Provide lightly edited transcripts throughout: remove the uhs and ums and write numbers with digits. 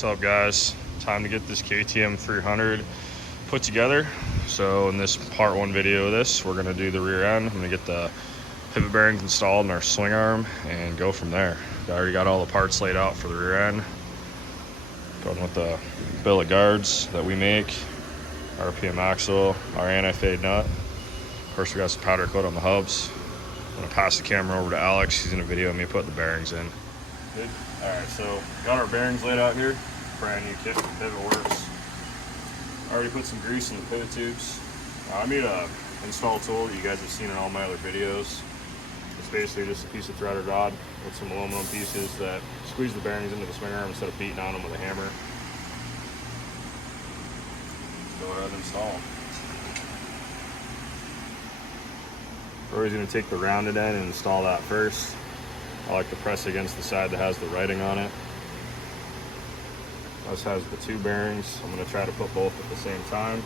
What's up, guys? Time to get this KTM 300 put together. So in this part one video of this, we're gonna do the rear end. I'm gonna get the pivot bearings installed in our swing arm and go from there. I already got all the parts laid out for the rear end. Going with the billet guards that we make, RPM axle, our anti-fade nut. Of course, we got some powder coat on the hubs. I'm gonna pass the camera over to Alex. He's gonna video me put the bearings in. Good. All right, so got our bearings laid out here. Brand new kit from Pivot Works. Already put some grease in the pivot tubes. I made a install tool that you guys have seen in all my other videos. It's basically just a piece of threaded rod with some aluminum pieces that squeeze the bearings into the swing arm instead of beating on them with a hammer. Go ahead and install them. We're always going to take the rounded end and install that first. I like to press against the side that has the writing on it. This has the two bearings. I'm going to try to put both at the same time.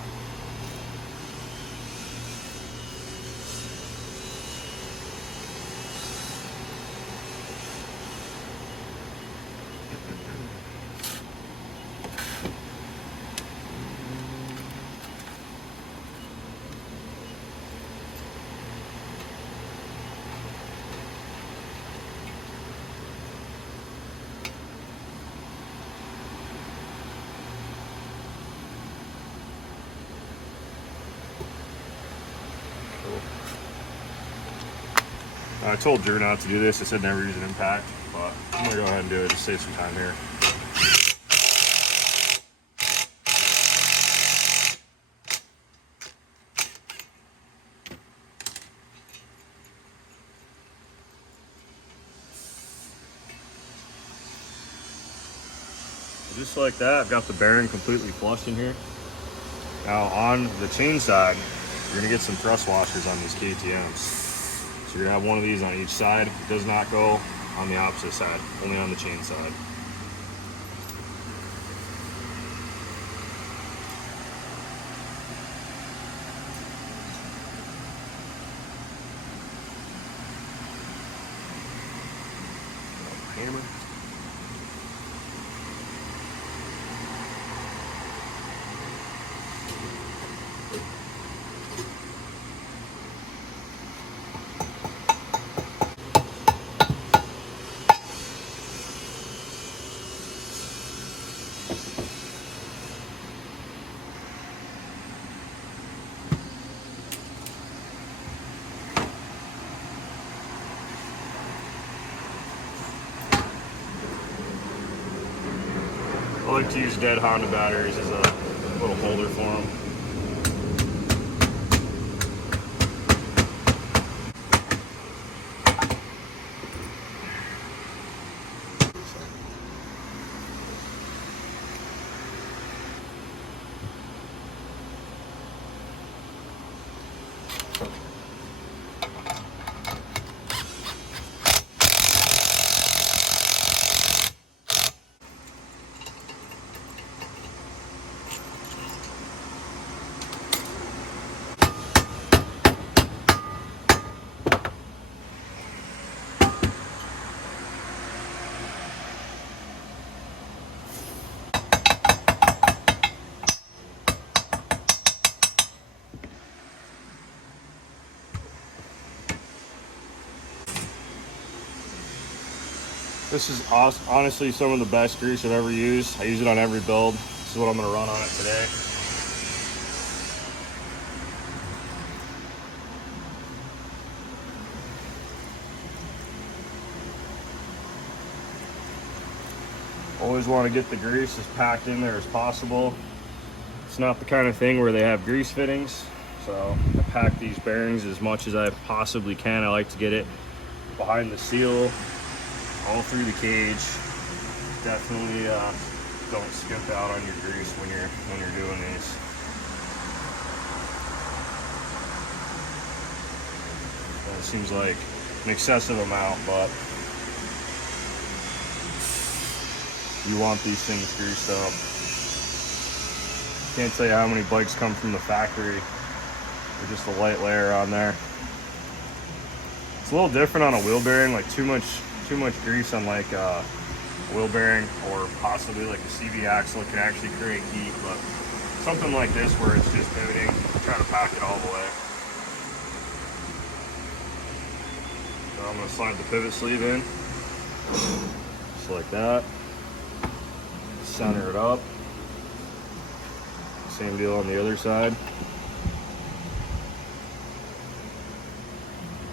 I told Drew not to do this. I said never use an impact, but I'm gonna go ahead and do it. Just save some time here. Just like that, I've got the bearing completely flushed in here. Now on the chain side, you're gonna get some thrust washers on these KTMs. So you're gonna have one of these on each side. It does not go on the opposite side, only on the chain side. Hammer. I like to use dead Honda batteries as a little holder for them. This is honestly some of the best grease I've ever used. I use it on every build. This is what I'm going to run on it today. Always want to get the grease as packed in there as possible. It's not the kind of thing where they have grease fittings, so I pack these bearings as much as I possibly can. I like to get it behind the seal, all through the cage. Definitely don't skimp out on your grease when you're doing these. It seems like an excessive amount, but you want these things greased up. Can't tell you how many bikes come from the factory with just a light layer on there. It's a little different on a wheel bearing, like too much grease on like wheel bearing or possibly like a CV axle can actually create heat, but something like this where it's just pivoting, trying to pack it all the way. So I'm going to slide the pivot sleeve in, just like that. Center it up. Same deal on the other side.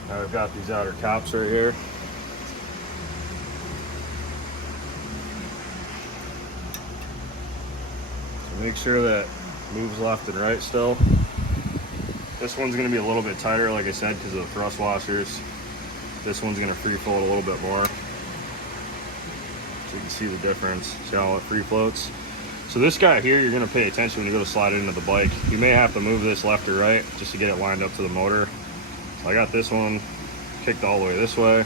Now I've got these outer caps right here. So make sure that moves left and right still. This one's going to be a little bit tighter, like I said, because of the thrust washers. This one's going to free float a little bit more. So you can see the difference. See how it free floats? So this guy here, you're going to pay attention when you go to slide it into the bike. You may have to move this left or right just to get it lined up to the motor. So I got this one kicked all the way this way. I'm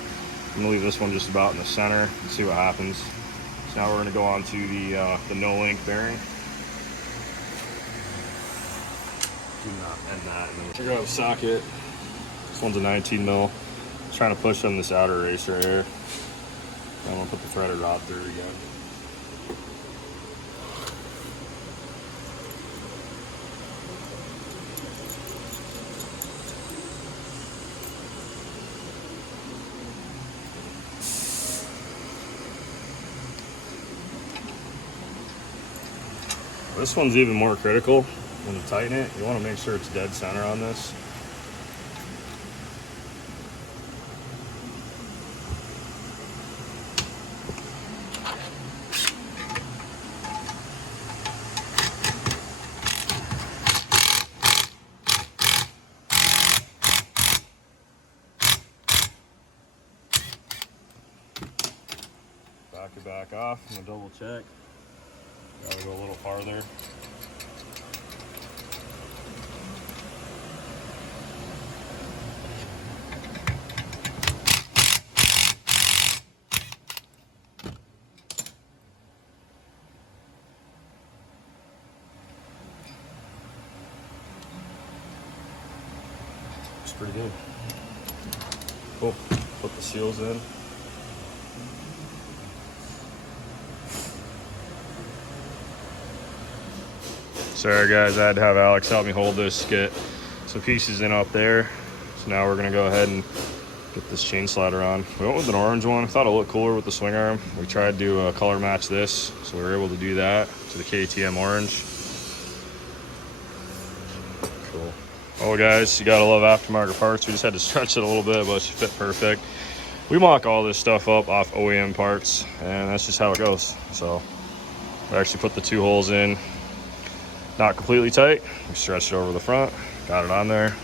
going to leave this one just about in the center and see what happens. So now we're going to go on to the no-link bearing. Do not end that. And then check out the socket. This one's a 19 mil. Trying to push on this outer race right here. I'm going to put the threaded rod through again. This one's even more critical when you tighten it. You want to make sure it's dead center on this. Back it back off. I'm gonna double check. Gotta go a little farther. It's pretty good. Cool. Put the seals in. Sorry guys, I had to have Alex help me hold this, get some pieces in up there. So now we're gonna go ahead and get this chain slider on. We went with an orange one. I thought it looked cooler with the swing arm. We tried to color match this, so we were able to do that to the KTM orange. Cool. Oh guys, you gotta love aftermarket parts. We just had to stretch it a little bit, but it should fit perfect. We mock all this stuff up off OEM parts, and that's just how it goes. So we actually put the 2 holes in. Not completely tight. We stretched it over the front, got it on there.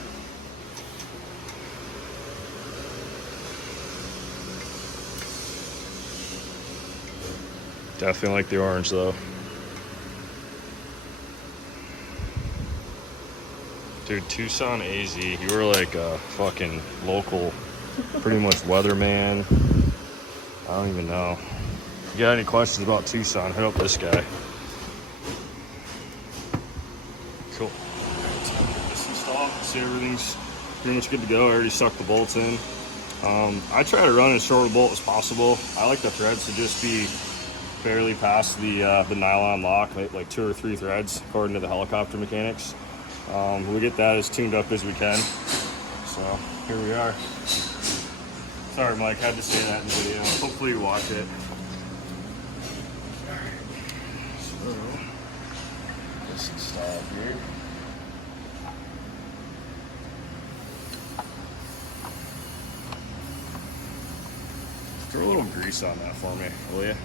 Definitely like the orange though. Dude, Tucson AZ, you were like a fucking local, pretty much weatherman. I don't even know. If you got any questions about Tucson, hit up this guy. Cool. So get this installed. See, everything's pretty much good to go. I already stuck the bolts in. I try to run as short a bolt as possible. I like the threads to just be barely past the nylon lock, like 2 or 3 threads, according to the helicopter mechanics. We get that as tuned up as we can. So here we are. Sorry, Mike, I had to say that in the video. Hopefully you watch it. So, this installed here. Throw a little grease on that for me, will you?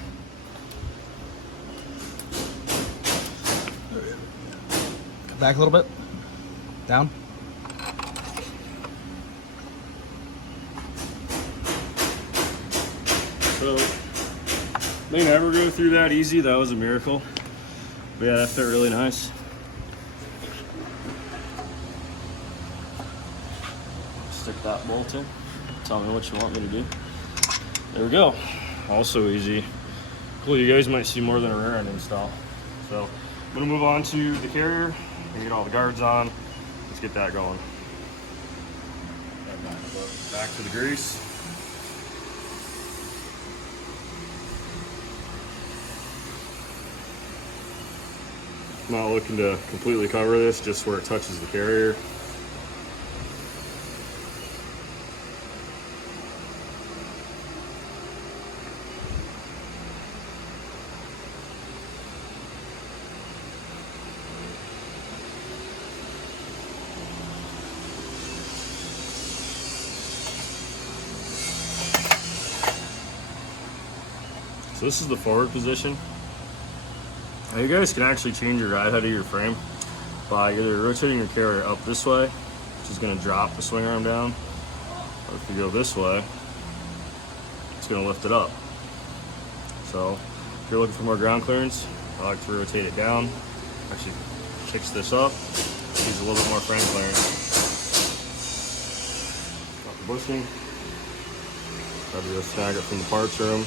Back a little bit. Down. So, they never go through that easy. That was a miracle. But yeah, that fit really nice. Stick that bolt in. Tell me what you want me to do. There we go. Also easy. Cool, you guys might see more than a rear end install. So I'm gonna move on to the carrier and get all the guards on. Let's get that going. Back to the grease. I'm not looking to completely cover this, just where it touches the carrier. So this is the forward position. Now you guys can actually change your ride height of your frame by either rotating your carrier up this way, which is going to drop the swing arm down, or if you go this way, it's going to lift it up. So if you're looking for more ground clearance, I like to rotate it down. Actually kicks this up, needs a little bit more frame clearance. Got the bushing. Try to go snag it from the parts room.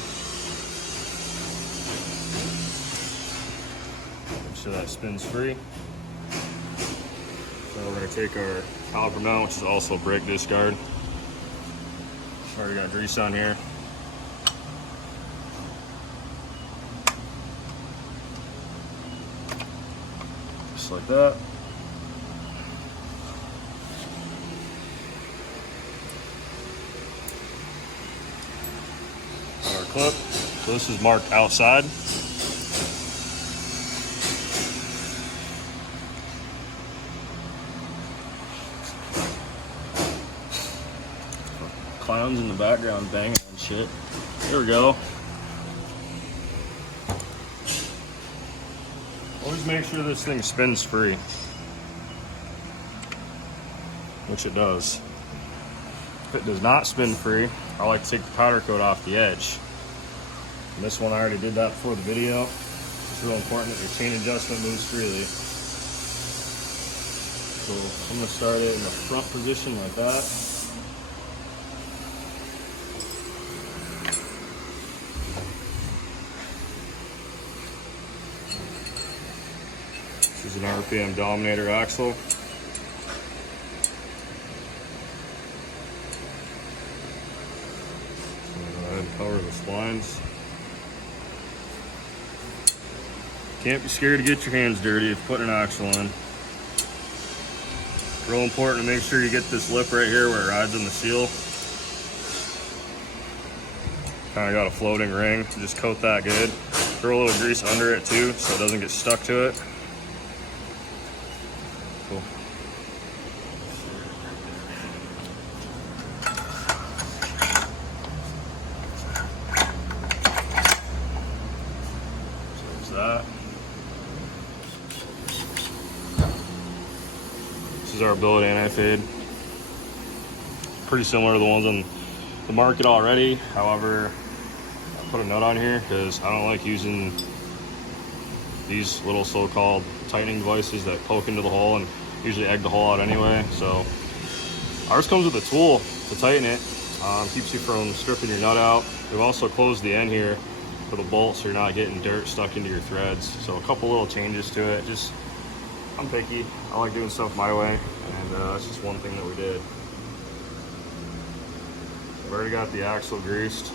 So that spins free. So we're going to take our caliper mount, which is also a brake disc guard. Already got grease on here. Just like that. On our clip. So this is marked outside. Clowns in the background banging on shit. There we go. Always make sure this thing spins free, which it does. If it does not spin free, I like to take the powder coat off the edge. And this one I already did that before the video. It's real important that your chain adjustment moves freely. So I'm going to start it in the front position like that. This is an RPM Dominator axle. So go ahead and cover the splines. Can't be scared to get your hands dirty if putting an axle in. Real important to make sure you get this lip right here where it rides on the seal. Kind of got a floating ring. Just coat that good. Throw a little grease under it too so it doesn't get stuck to it. Cool. So there's that. This is our billet anti-fade. Pretty similar to the ones on the market already. However, I put a note on here because I don't like using these little so-called tightening devices that poke into the hole and usually egg the hole out anyway. So ours comes with a tool to tighten it. Keeps you from stripping your nut out. We've also closed the end here for the bolt so you're not getting dirt stuck into your threads. So a couple little changes to it. Just, I'm picky. I like doing stuff my way, and that's just one thing that we did. I've already got the axle greased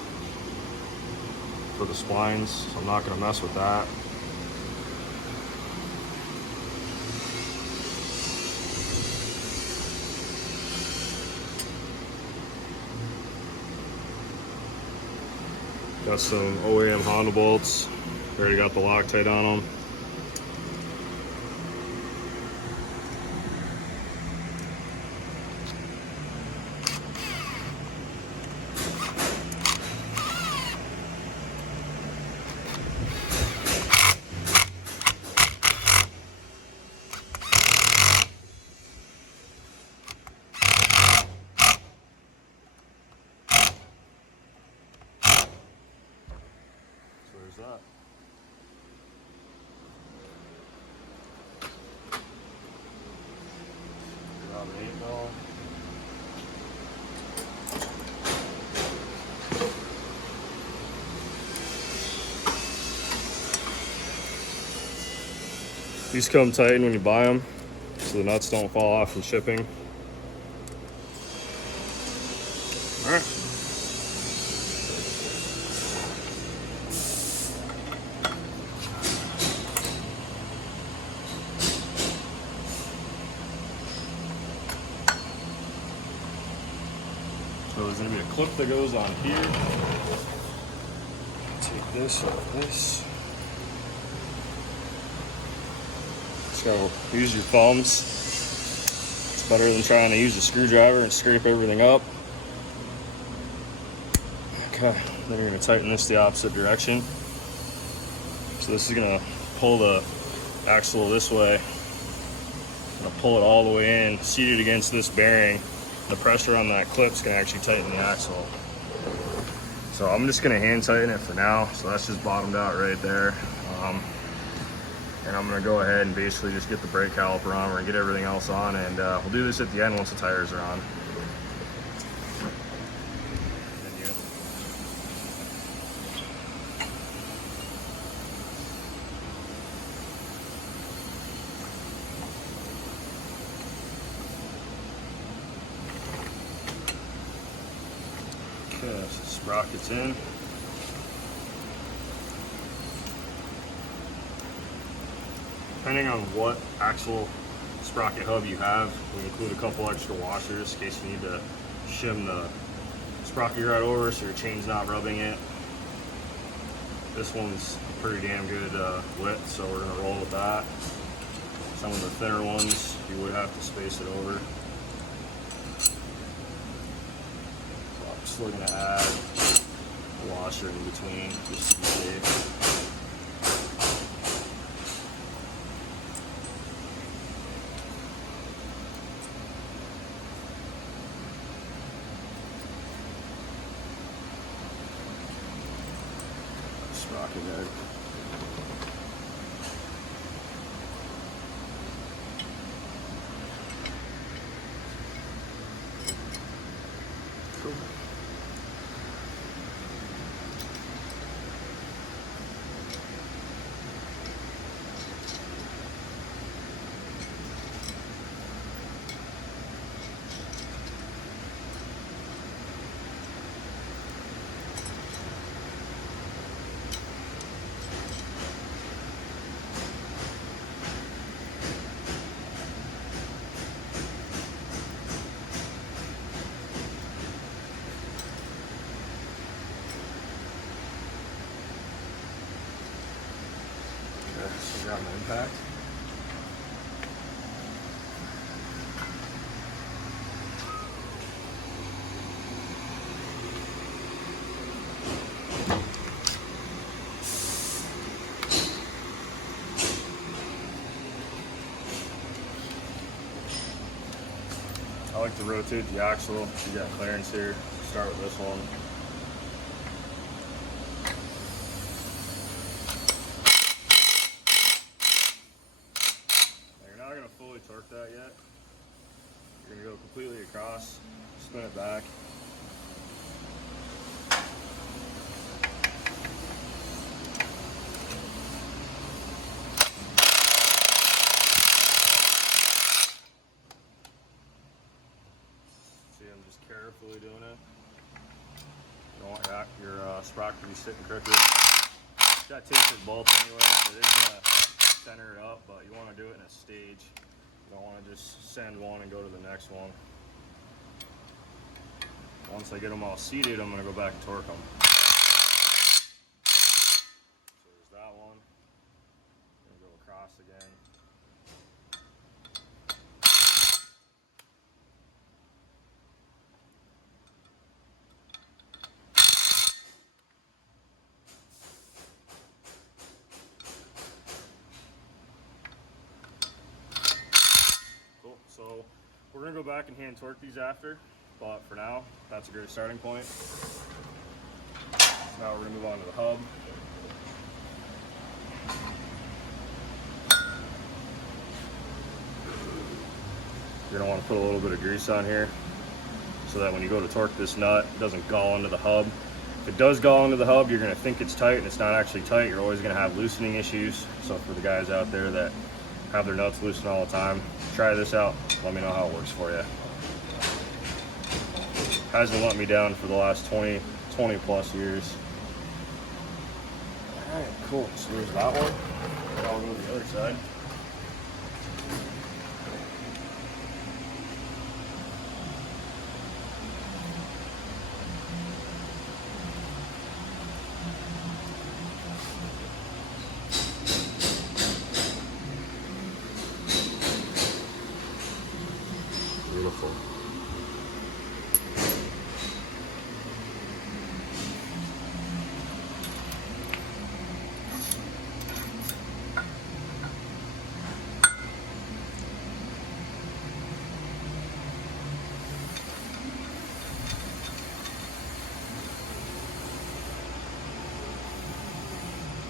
for the splines, so I'm not going to mess with that. Got some OEM Honda bolts. Already got the Loctite on them. There's that. Grab an 8mm. These come tighten when you buy them, so the nuts don't fall off in shipping. All right. there's going to be a clip that goes on here. Take this off this. Just gotta use your thumbs. It's better than trying to use a screwdriver and scrape everything up. Okay, then you're going to tighten this the opposite direction. So this is going to pull the axle this way. I'm going to pull it all the way in, seat it against this bearing. The pressure on that clip is going to actually tighten the axle. So I'm just going to hand tighten it for now. So that's just bottomed out right there. And I'm going to go ahead and basically just get the brake caliper on and get everything else on. And we'll do this at the end once the tires are on. Okay, so sprockets in. Depending on what axle sprocket hub you have, we include a couple extra washers in case you need to shim the sprocket right over so your chain's not rubbing it. This one's pretty damn good width, so we're gonna roll with that. Some of the thinner ones, you would have to space it over. So I'm still gonna add a washer in between just to be safe. Sprocket head. Cool. So got my impact. I like to rotate the axle. You got clearance here. Start with this one. Fully torque that yet. You're going to go completely across, spin it back. See, I'm just carefully doing it. You don't want your sprocket to be sitting crooked. It's got tapered bolts anyway, so it is going to center it up, but you want to do it in a stage. You don't want to just send one and go to the next one. Once I get them all seated, I'm going to go back and torque them. So there's that one. I'm going to go across again. So we're going to go back and hand torque these after, but for now, that's a great starting point. So now we're going to move on to the hub. You're going to want to put a little bit of grease on here so that when you go to torque this nut, it doesn't gall into the hub. If it does gall into the hub, you're going to think it's tight and it's not actually tight. You're always going to have loosening issues. So for the guys out there that have their nuts loosened all the time, try this out. Let me know how it works for you. Hasn't let me down for the last 20 plus years. All right, cool. So there's that one. I'll go to the other side.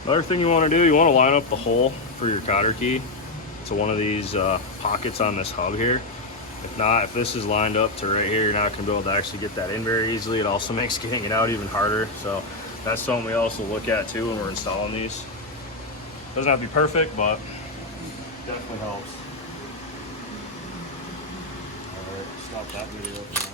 Another thing you want to do, you want to line up the hole for your cotter key to one of these pockets on this hub here. If not, if this is lined up to right here, you're not going to be able to actually get that in very easily. It also makes getting it out even harder. So that's something we also look at too when we're installing these. Doesn't have to be perfect, but definitely helps. All right, stop that video for now.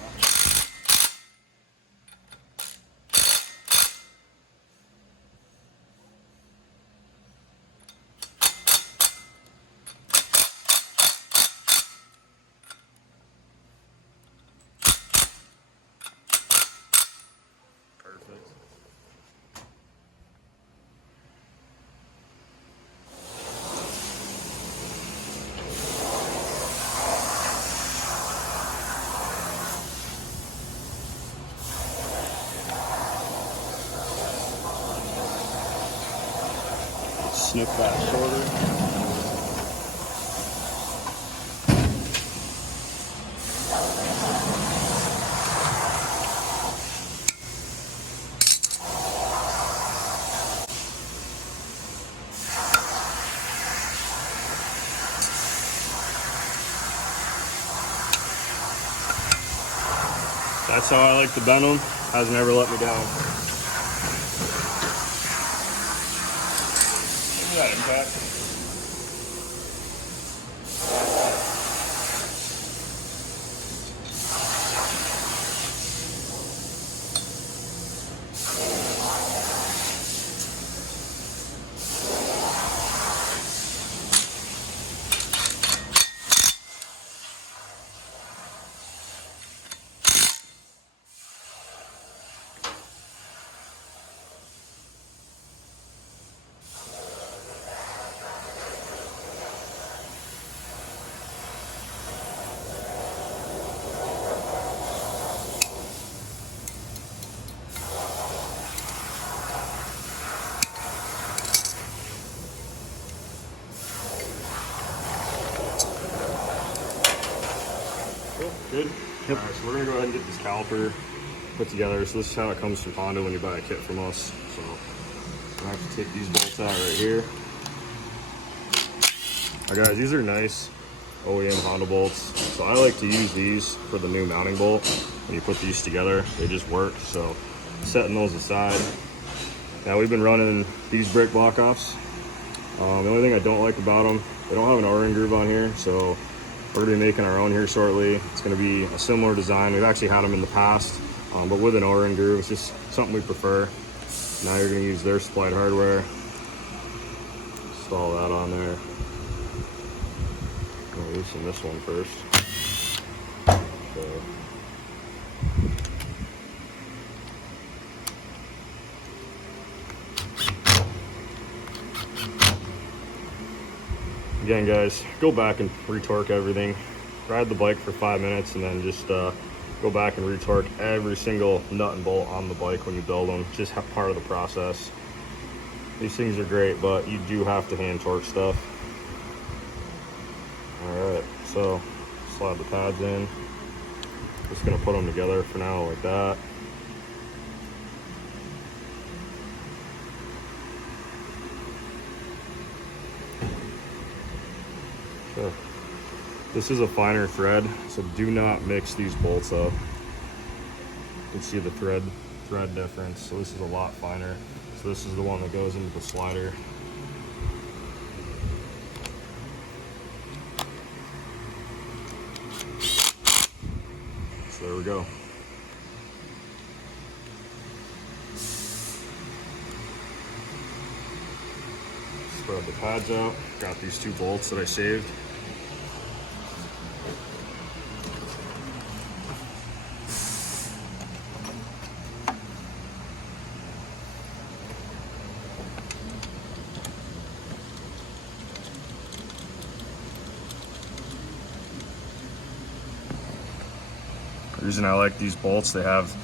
Snip that shorter. That's how I like to bend them. Has never let me down. Look at that impact. Good. Yep. All right, so we're gonna go ahead and get this caliper put together. So this is how it comes from Honda when you buy a kit from us. So I'm gonna have to take these bolts out right here. All right, guys, these are nice OEM Honda bolts. So I like to use these for the new mounting bolt. When you put these together, they just work. So setting those aside. Now we've been running these brick block offs. The only thing I don't like about them, they don't have an O-ring groove on here. So we're gonna be making our own here shortly. It's gonna be a similar design. We've actually had them in the past, but with an O-ring groove. It's just something we prefer. Now you're gonna use their supplied hardware. Install that on there. I'll loosen this one first. So. Again, guys, go back and retorque everything. Ride the bike for 5 minutes and then just go back and retorque every single nut and bolt on the bike when you build them. It's just part of the process. These things are great, but you do have to hand torque stuff. All right, so slide the pads in. Just gonna put them together for now like that. So this is a finer thread, so do not mix these bolts up. You can see the thread difference. So this is a lot finer. So this is the one that goes into the slider. So there we go. Spread the pads out. Got these 2 bolts that I saved. The reason I like these bolts, they have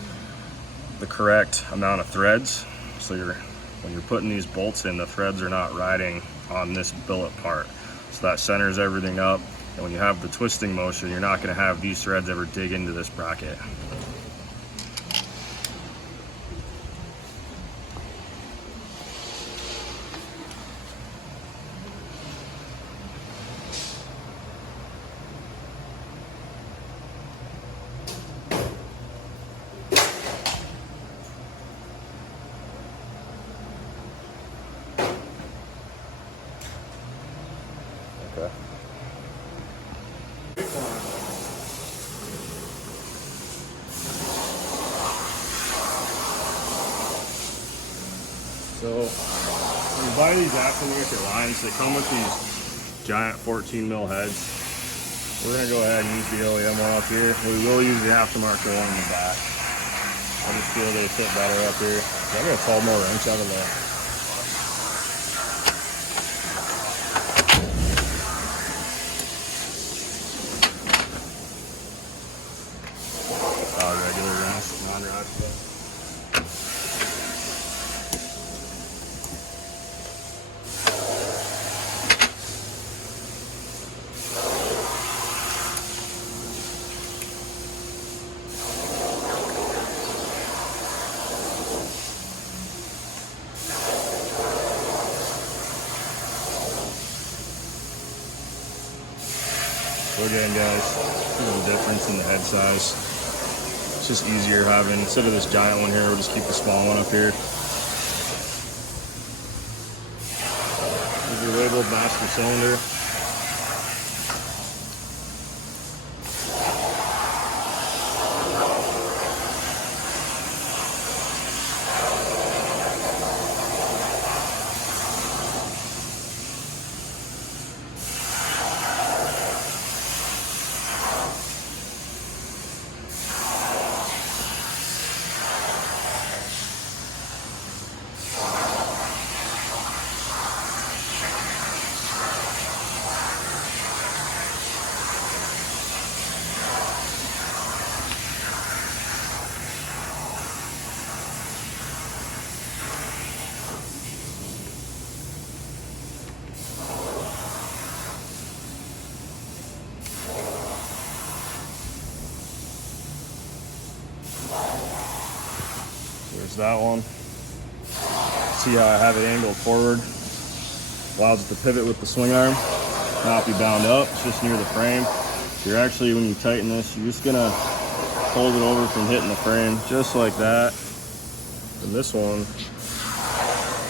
the correct amount of threads. So when you're putting these bolts in, the threads are not riding on this billet part. So that centers everything up. And when you have the twisting motion, you're not going to have these threads ever dig into this bracket. Okay. So when you buy these aftermarket lines, they come with these giant 14 mil heads. We're gonna go ahead and use the OEM one up here. We will use the aftermarket one in the back. I just feel they fit better up here. So I'm gonna 12 more wrench out of there. Regular wrench, non-ratchet. So again, guys, see the difference in the head size. It's just easier having, instead of this giant one here, we'll just keep the small one up here. Here's your labeled master cylinder. There's that one. See how I have it angled forward? Allows it to pivot with the swing arm, not be bound up. It's just near the frame. So you're actually, when you tighten this, you're just gonna hold it over from hitting the frame, just like that. And this one,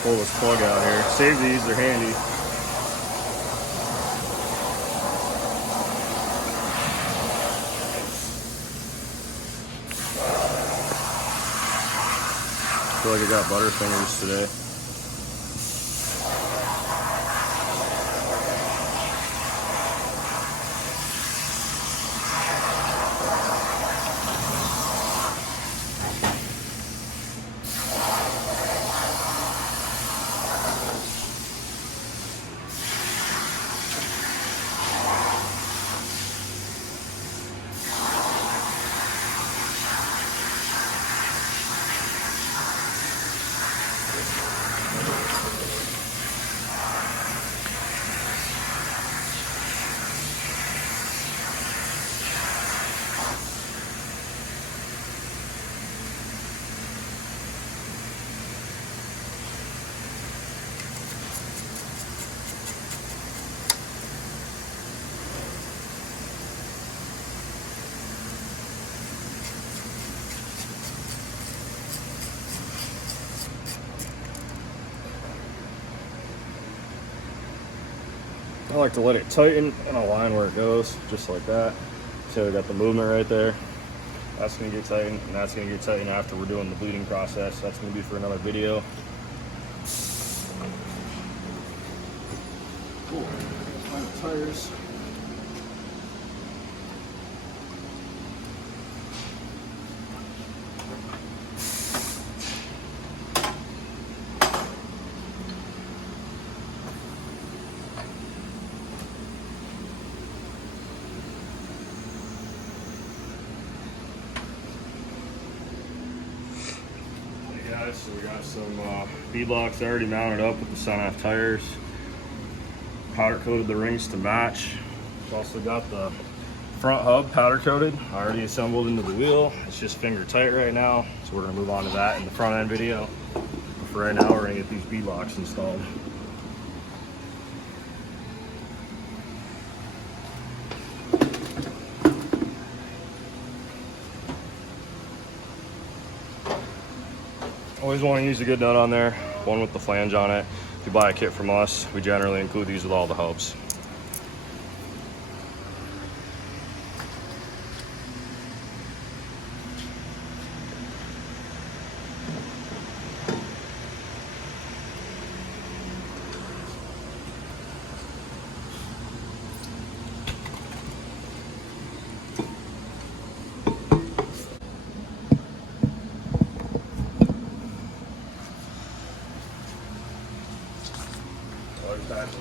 pull this plug out here. Save these, they're handy. I feel like I got butterfingers today. I like to let it tighten and align where it goes, just like that. So we got the movement right there. That's gonna get tightened, and that's gonna get tightened after we're doing the bleeding process. That's gonna be for another video. Cool. Find the tires. So we got some beadlocks already mounted up with the Sun-F tires. Powder coated the rings to match. We've also got the front hub powder coated, already assembled into the wheel. It's just finger tight right now, so we're gonna move on to that in the front end video. But for right now, we're gonna get these beadlocks installed. Always want to use a good nut on there, one with the flange on it. If you buy a kit from us, we generally include these with all the hubs.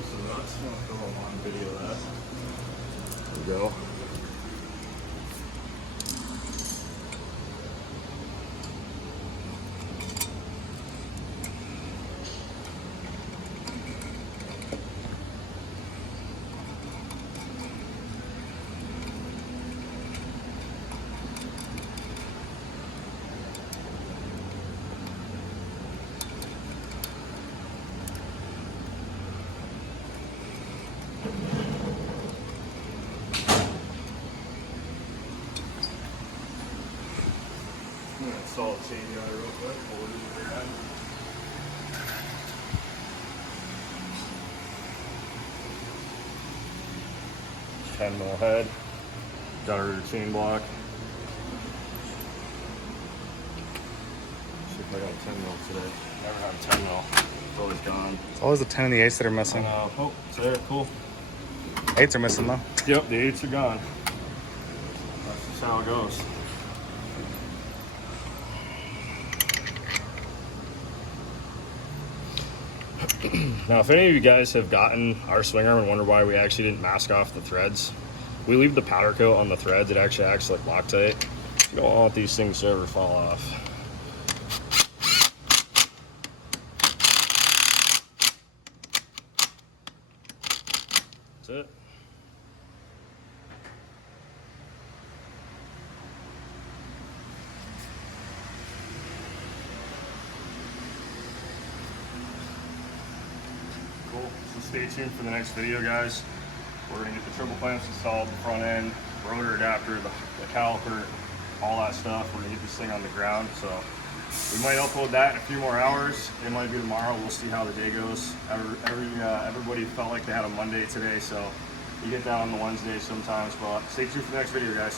some nuts. I'm gonna throw them on video that. There we go. I'm gonna install the chain guy real quick. We'll do the rear end. $10 mil head. Got our rear chain block. See if I got a 10 mil today. Never had a 10 mil. It's always gone. It's always the 10 and the 8s that are missing. Oh, it's there. Cool. 8s are missing though. Yep, the 8s are gone. That's just how it goes. Now, if any of you guys have gotten our swing arm and wonder why we actually didn't mask off the threads, we leave the powder coat on the threads. It actually acts like Loctite. You don't want these things to ever fall off. That's it. Cool. So stay tuned for the next video, guys. We're gonna get the triple clamps installed, the front end, rotor adapter, the caliper, all that stuff. We're gonna get this thing on the ground. So we might upload that in a few more hours. It might be tomorrow. We'll see how the day goes. Everybody felt like they had a Monday today, so you get that on the Wednesday sometimes. But stay tuned for the next video, guys.